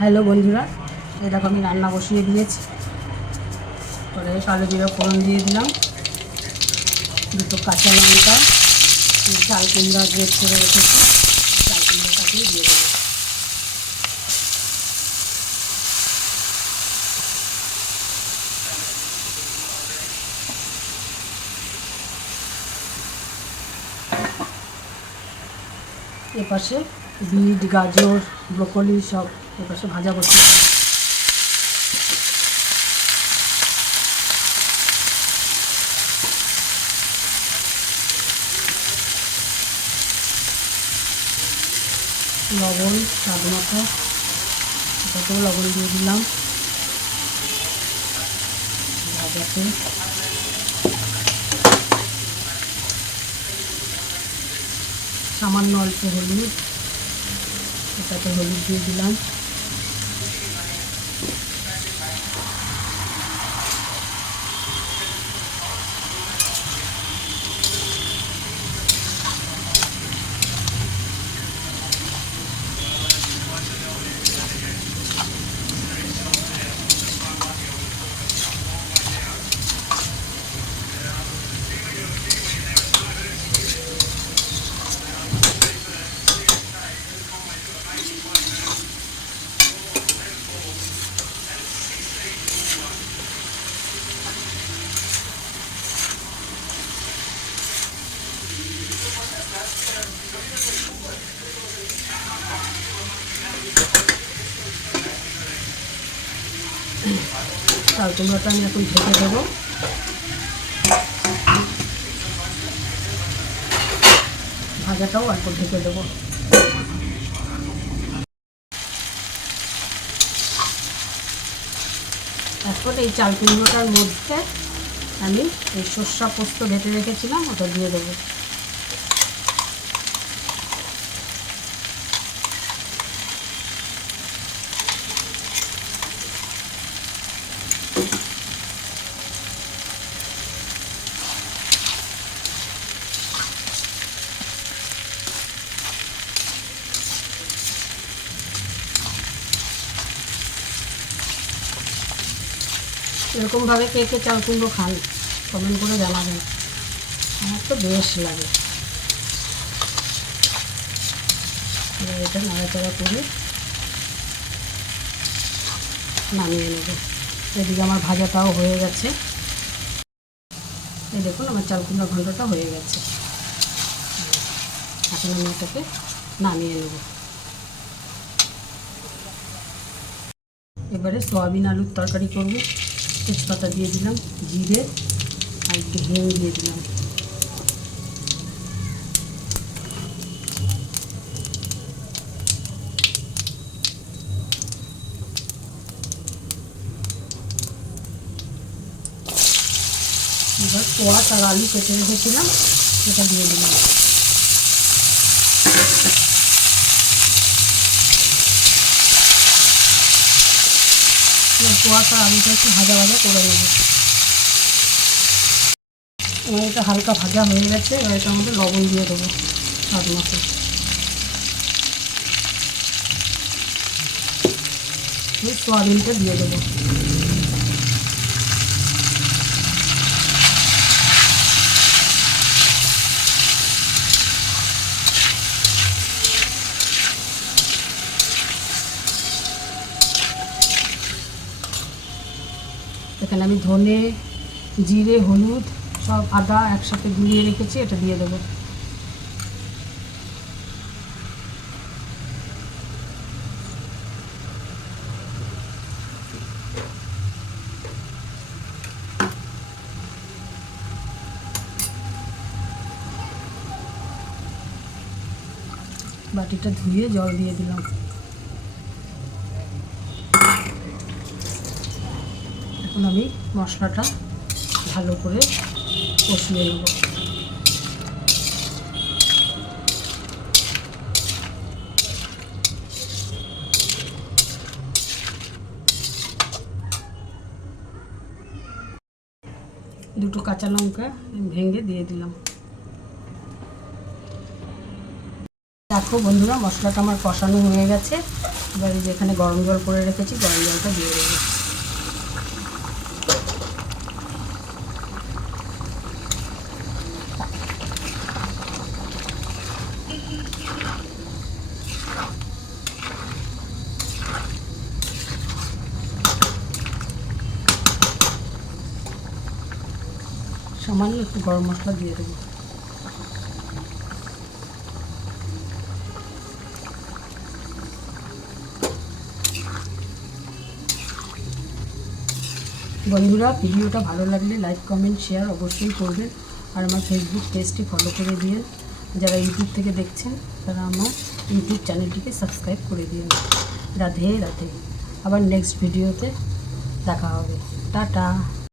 Hello বন্ধুরা, এই দেখো আমি রান্না বসিয়ে দিয়েছি। পরে কালো জিরা ফোড়ন দিয়ে দিলাম, দুটো কাঁচা লঙ্কা, চাল কুমড়া গ্রেট করে রেখেছি, চাল কুমড়াটাকে দিয়ে দেবো। এপাশে বিট, গাজর, ব্রোকলি সব এপাশে ভাজা বসিয়ে দিলাম। লবণ স্বাদ মতো, এটাতেও লবণ দিয়ে দিলাম। ভাজাতে সামান্য অল্প হলুদ, এটাতে হলুদ দিয়ে দিলাম। চাল কুমড়োটা আমি এখন ঢেকে দেবো। ভাজাটাও অল্প ঢেকে দেবো। তারপর এই চাল কুমড়োটার মধ্যে আমি এই সর্ষা পোস্ত বেটে রেখেছিলাম ওটা দিয়ে দেবো। এরকমভাবে কে কে চাল কুমড়ো খান কমেন্ট করে জানাবেন, আমার তো বেশ লাগে। এটা নাড়াচাড়া করে নামিয়ে নেব। এদিকে আমার ভাজাটাও হয়ে গেছে। এই দেখুন আমার চাল কুমড়া ঘন্টটা হয়ে গেছে। এখন আমি এটাকে নামিয়ে নেব। এবারে সয়াবিন আলুর তরকারি করব। তেজপাতা দিয়ে দিলাম, জিরে আর একটু হিং দিয়ে দিলাম। এবার কোয়াশ আর আলু কেটে রেখেছিলাম সেটা দিয়ে দিলাম। কোয়াশ আর আলুটা একটু ভাজা ভাজা করে নেব। এবার এটা হালকা ভাজা হয়ে গেছে। এবার এটার মধ্যে লবণ দিয়ে দেবো স্বাদ মতো। সয়াবিনটা দিয়ে দেবো। এখানে আমি ধনে, জিরে, হলুদ সব আদা একসাথে গুলিয়ে রেখেছি, এটা দিয়ে দেবো। বাটিটা ধুয়ে জল দিয়ে দিলাম। এখন আমি মশলাটা ভালো করে কষিয়ে নেব। দুটো কাঁচা লঙ্কা ভেঙে দিয়ে দিলাম। দেখো বন্ধুরা, মশলাটা আমার কষানো হয়ে গেছে। এবার এই যে এখানে গরম জল করে রেখেছি, গরম জলটা দিয়ে দেবো। সামান্য একটু গরম মশলা দিয়ে দেবো। বন্ধুরা, ভিডিওটা ভালো লাগলে লাইক কমেন্ট শেয়ার অবশ্যই করবেন, আর আমার ফেসবুক পেজটি ফলো করে দিয়ে, যারা ইউটিউব থেকে দেখছেন তারা আমার ইউটিউব চ্যানেলটিকে সাবস্ক্রাইব করে দিন। রাধে রাধে। আবার নেক্সট ভিডিওতে দেখা হবে। টাটা।